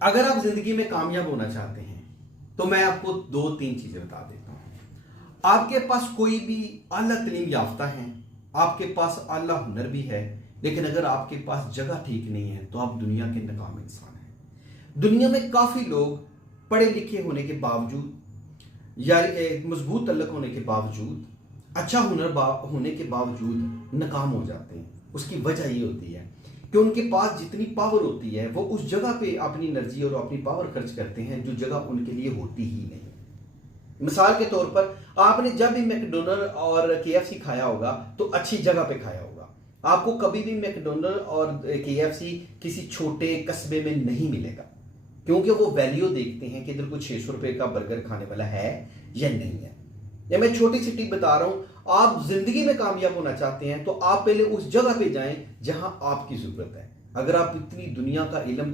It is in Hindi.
अगर आप जिंदगी में कामयाब होना चाहते हैं तो मैं आपको दो तीन चीजें बता देता हूं। आपके पास कोई भी आला तलीम याफ्ता है, आपके पास आला हुनर भी है, लेकिन अगर आपके पास जगह ठीक नहीं है तो आप दुनिया के नाकाम इंसान हैं। दुनिया में काफी लोग पढ़े लिखे होने के बावजूद या एक मजबूत तल्लक होने के बावजूद, अच्छा हुनर होने के बावजूद नाकाम हो जाते हैं। उसकी वजह ये होती है कि उनके पास जितनी पावर होती है वो उस जगह पे अपनी एनर्जी और अपनी पावर खर्च करते हैं जो जगह उनके लिए होती ही नहीं। मिसाल के तौर पर आपने जब भी मैकडोनल्ड और केएफसी खाया होगा तो अच्छी जगह पे खाया होगा। आपको कभी भी मैकडोनल्ड और केएफसी किसी छोटे कस्बे में नहीं मिलेगा, क्योंकि वो वैल्यू देखते हैं कि इधर कुछ 600 रुपए का बर्गर खाने वाला है या नहीं है। या मैं छोटी सी टिप बता रहा हूं, आप जिंदगी में कामयाब होना चाहते हैं तो आप पहले उस जगह पे जाएं जहां आपकी जरूरत है। अगर आप इतनी दुनिया का इल्म